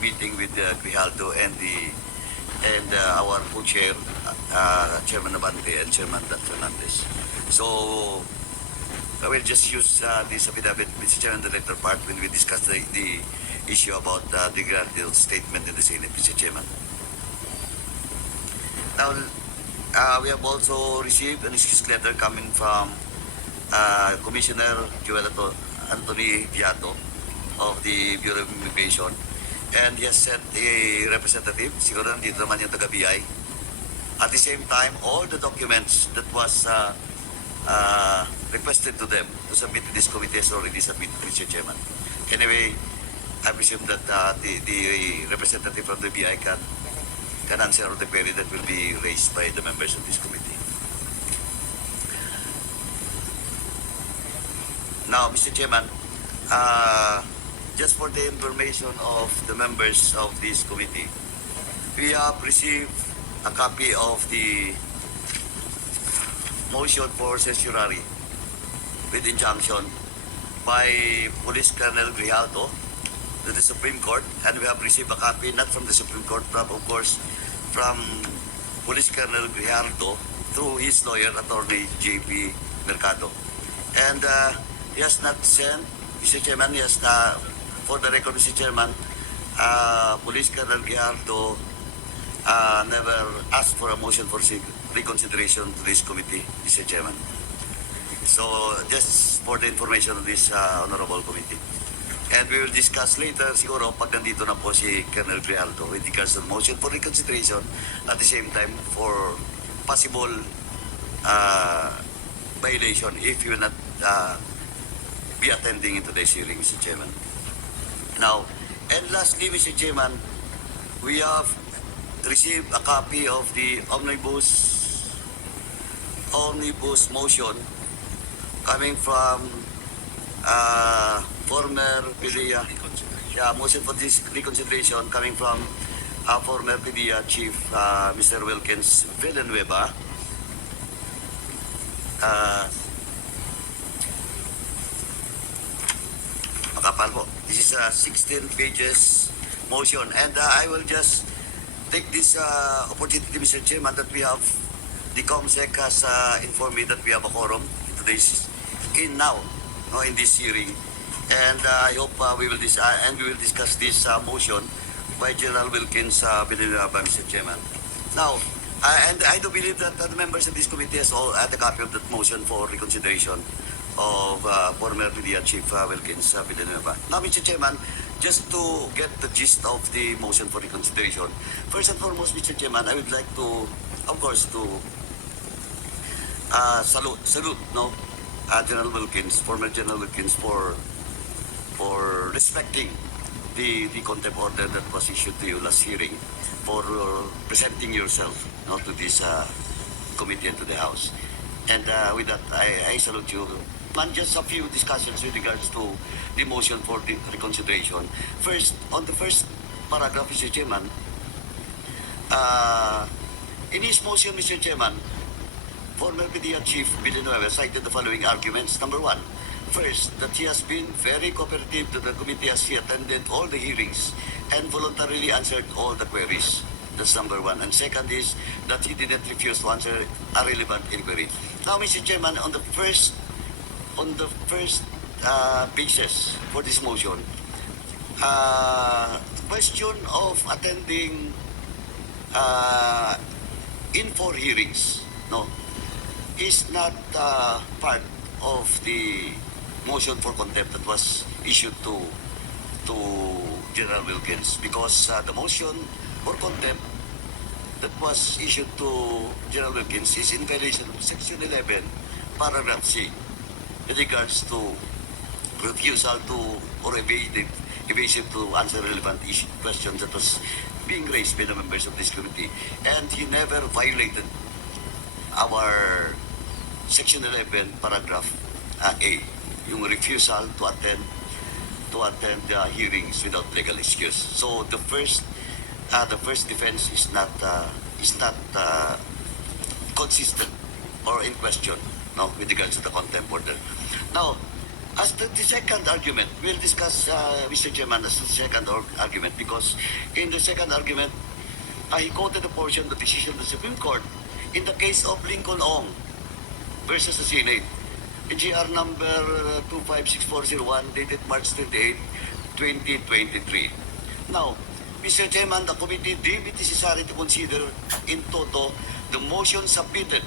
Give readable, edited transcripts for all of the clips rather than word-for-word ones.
meeting with Grijaldo and our co-chair, Chairman Nabante and Chairman Fernandez. So I will just use this affidavit, Mr. Chairman, the later part when we discuss the issue about the Grijaldo statement in the Senate, Mr. Chairman. Now, we have also received an excuse letter coming from Commissioner Joel Anthony Viato of the Bureau of Immigration, and he has sent a representative, siguro nandito naman yung taga-BI. At the same time, all the documents that was requested to them to submit to this committee is already submitted, Mr. Chairman. Anyway, I presume that the representative from the BI can answer all the query that will be raised by the members of this committee. Now, Mr. Chairman, just for the information of the members of this committee, we have received a copy of the motion for certiorari with injunction by Police Colonel Grijaldo to the Supreme Court, and we have received a copy not from the Supreme Court, but of course from Police Colonel Grijaldo through his lawyer, Attorney J.P. Mercado. And he has not sent, Mr. Chairman, he has for the record, Mr. Chairman, Police Colonel Grijaldo never asked for a motion for reconsideration to this committee, Mr. Chairman. So just for the information of this honorable committee. And we will discuss later, siguro, pag nandito na po si Colonel Grijaldo with regards to the motion for reconsideration, at the same time for possible violation if you will not be attending in today's hearing, Mr. Chairman. Now, and lastly, Mr. Chairman, we have received a copy of the omnibus motion coming from former PDEA, motion for this reconsideration coming from former PDEA Chief Mr. Wilkins Villanueva. Makapal po. This is a 16 pages motion, and I will just take this opportunity, Mr. Chairman, that we have the COMSEC has informed me that we have a quorum today's in this hearing, and I hope we will discuss this motion by General Wilkins Villanueva, Mr. Chairman. Now, and I do believe that the members of this committee has all had a copy of that motion for reconsideration of former PDEA Chief Wilkins Villanueva. Now, Mr. Chairman, just to get the gist of the motion for reconsideration, first and foremost, Mr. Chairman, I would like to, of course, to salute, General Wilkins, former General Wilkins, for respecting the contempt order that was issued to you last hearing, for presenting yourself to this committee and to the House. And with that, I salute you. And just a few discussions with regards to the motion for the reconsideration. First, on the first paragraph, Mr. Chairman, in his motion, Mr. Chairman, former PDEA Chief Villanueva cited the following arguments. Number one, first, that he has been very cooperative to the committee as he attended all the hearings and voluntarily answered all the queries. That's number one. And second is that he didn't refuse to answer a relevant inquiry. Now, Mr. Chairman, on the first basis for this motion, question of attending in 4 hearings, is not part of the motion for contempt that was issued to General Wilkins, because the motion for contempt that was issued to General Wilkins is in violation of Section 11, Paragraph C, with regards to refusal to or evasive to answer relevant questions that was being raised by the members of this committee. And he never violated our Section 11, Paragraph A, yung refusal to attend hearings without legal excuse. So the first defense is not consistent or in question, with regards to the contempt order. Now, As the second argument, we'll discuss, Mr. Chairman, as the second argument, because in the second argument, I quoted a portion of the decision of the Supreme Court in the case of Lincoln Ong versus the Senate, GR number 256401, dated March 28, 2023. Now, Mr. Chairman, the committee deemed it necessary to consider in toto the motion submitted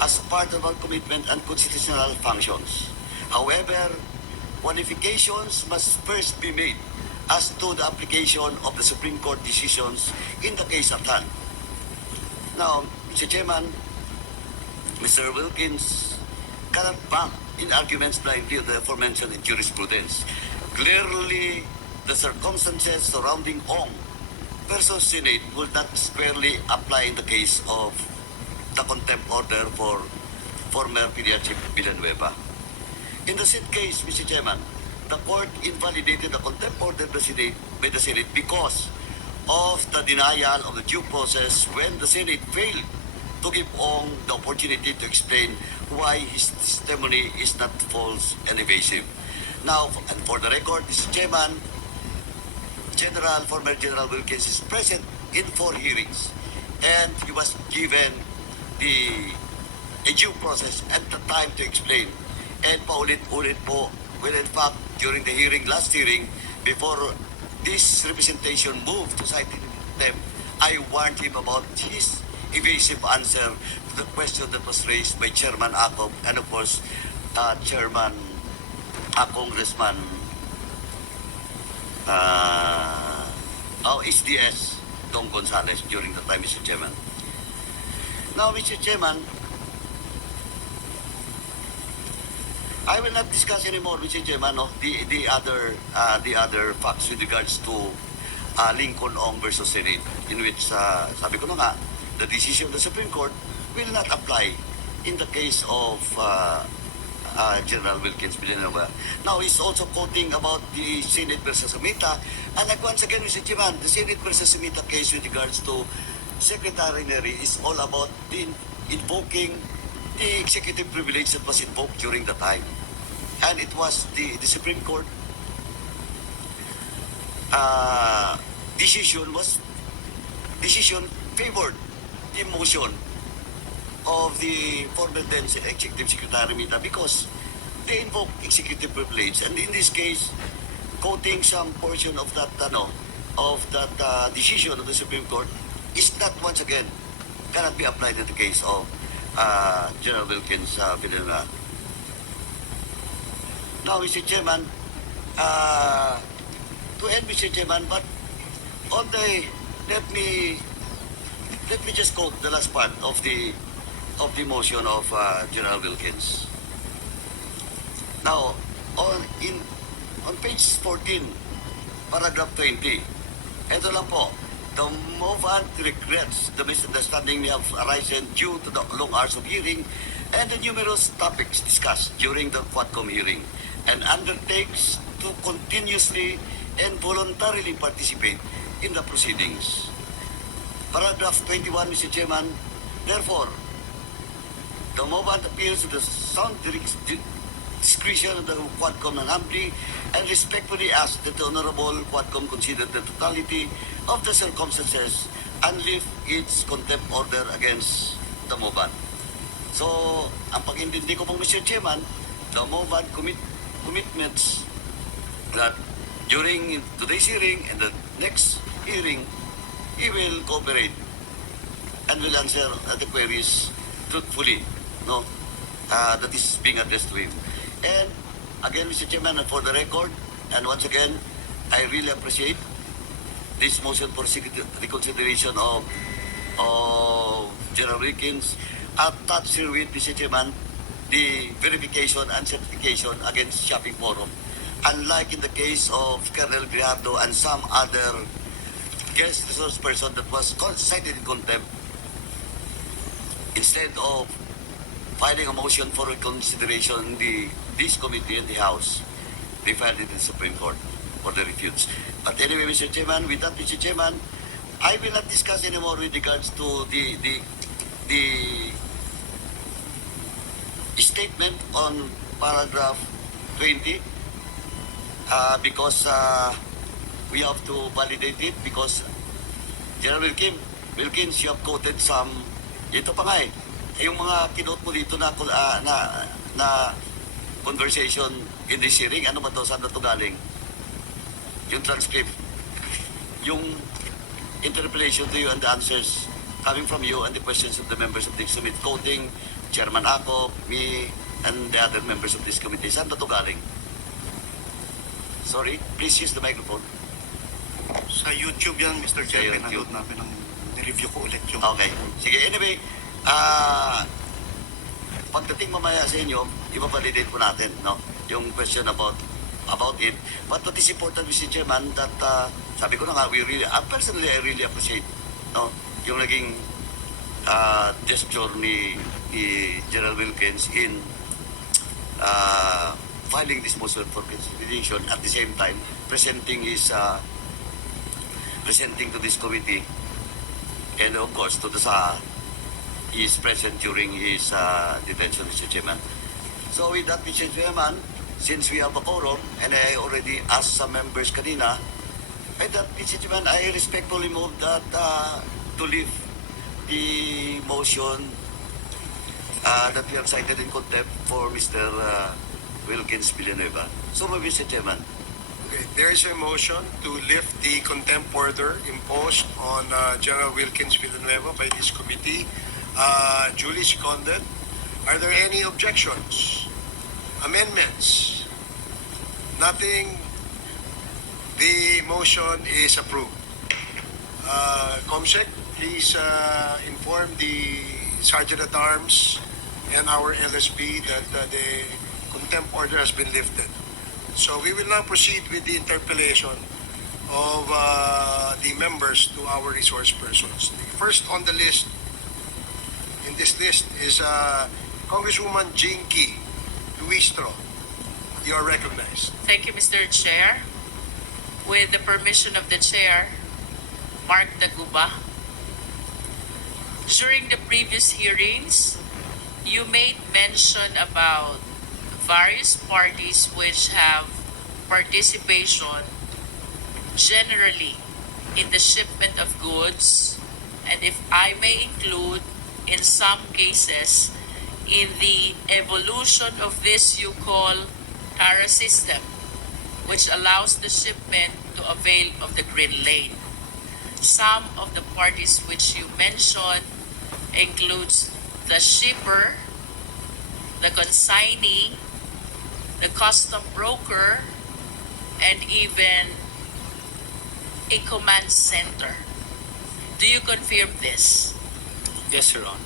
as part of our commitment and constitutional functions. However, qualifications must first be made as to the application of the Supreme Court decisions in the case at hand. Now, Mr. Chairman, Mr. Wilkins cannot bank in arguments blindly of the aforementioned jurisprudence. Clearly, the circumstances surrounding Ong versus Senate will not squarely apply in the case of the contempt order for former pediatric Villanueva. In the said case, Mr. Chairman, the court invalidated the contempt order by the Senate because of the denial of the due process when the Senate failed to give Ong the opportunity to explain why his testimony is not false and evasive. Now, and for the record, Mr. Chairman, former General Wilkins is present in 4 hearings, and he was given a due process at the time to explain. And paulit-ulit po, when in fact, during the hearing, last hearing, before this representation moved to cite them, I warned him about his evasive answer to the question that was raised by Chairman Acob and of course, Congressman SDS Don Gonzales during the time, Mr. Chairman. Now, Mr. Chairman, I will not discuss anymore, Mr. Chairman, the other facts with regards to Lincoln Ong versus Senate, in which, sabi ko na nga, the decision of the Supreme Court will not apply in the case of General Wilkins Villanueva. Now, he's also quoting about the Senate versus Sumita. And like once again, Mr. Chairman, the Senate versus Sumita case with regards to Secretary Nyari is all about invoking the executive privilege that was invoked during the time. And it was the Supreme Court decision favored the motion of the former then Executive Secretary Mita because they invoked executive privilege, and in this case, quoting some portion of that decision of the Supreme Court is not once again cannot be applied in the case of General Wilkins Villanueva. Now, Mr. Chairman, to end, Mr. Chairman, but on the let me just quote the last part of the motion of General Wilkins. Now, on page 14, paragraph 20, ito lang po, the movant regrets the misunderstanding may have arisen due to the long hours of hearing and the numerous topics discussed during the Quadcom hearing, and undertakes to continuously and voluntarily participate in the proceedings. Paragraph 21, Mr. Chairman, therefore, the movant appeals to the sound discretion of the Quadcom non-amply and respectfully ask that the Honorable Quadcom consider the totality of the circumstances and lift its contempt order against the movant. So, ang pag-intindi ko pong, Mr. Chairman, the movant commitments that during today's hearing and the next hearing, he will cooperate and will answer the queries truthfully, that is being addressed to him. And again, Mr. Chairman, and for the record, and once again, I really appreciate this motion for reconsideration of General Wilkins. Attached here with, Mr. Chairman, the verification and certification against shopping forum. Unlike in the case of Colonel Grijaldo and some other guest resource person that was cited in contempt, instead of filing a motion for reconsideration in this committee in the House, they filed it in the Supreme Court for the refutes. But anyway, Mr. Chairman, with that, Mr. Chairman, I will not discuss anymore with regards to the statement on paragraph 20 because we have to validate it because General Wilkins, you have quoted some, ito pa nga yung mga kinote mo dito na conversation in this hearing, ano ba to, saan na to galing? Yung transcript, yung interpellation to you and the answers coming from you and the questions of the members of this committee, quoting Chairman Ako, me, and the other members of this committee. Saan na to galing? Sorry, please use the microphone. Sa YouTube yan, Mr. Chair, Sa YouTube. pinanood namin ng nireview ko ulit yung... Okay. Sige, anyway, pagdating mamaya sa inyo, i-validate po natin, no? Yung question about it. But what is important, Mr. Chairman, that sabi ko na nga, personally, I really appreciate, no? Yung naging gesture ni General Wilkins in filing this motion for consideration at the same time presenting to this committee and of course to the he is present during his detention, Mr. Chairman. So with that, Mr. Chairman, since we have a quorum and I already asked some members kanina, Mr. Chairman, I respectfully move that to leave the motion that we have cited in contempt for Mr. Wilkins Villanueva. So, Mr. Chairman. Okay, there is a motion to lift the contempt order imposed on General Wilkins Villanueva by this committee, duly seconded. Are there any objections? Amendments? Nothing. The motion is approved. Comsec, please inform the Sergeant at Arms and our LSP that the contempt order has been lifted. So we will now proceed with the interpellation of the members to our resource persons. The first on the list, in this list, is Congresswoman Jinky Luistro. You are recognized. Thank you, Mr. Chair. With the permission of the Chair, Mark Daguba. During the previous hearings, you made mention about various parties which have participation generally in the shipment of goods, and if I may include, in some cases, in the evolution of this you call TARA system, which allows the shipment to avail of the green lane. Some of the parties which you mentioned includes the shipper, the consignee, the custom broker, and even a command center. Do you confirm this? Yes, Your Honor.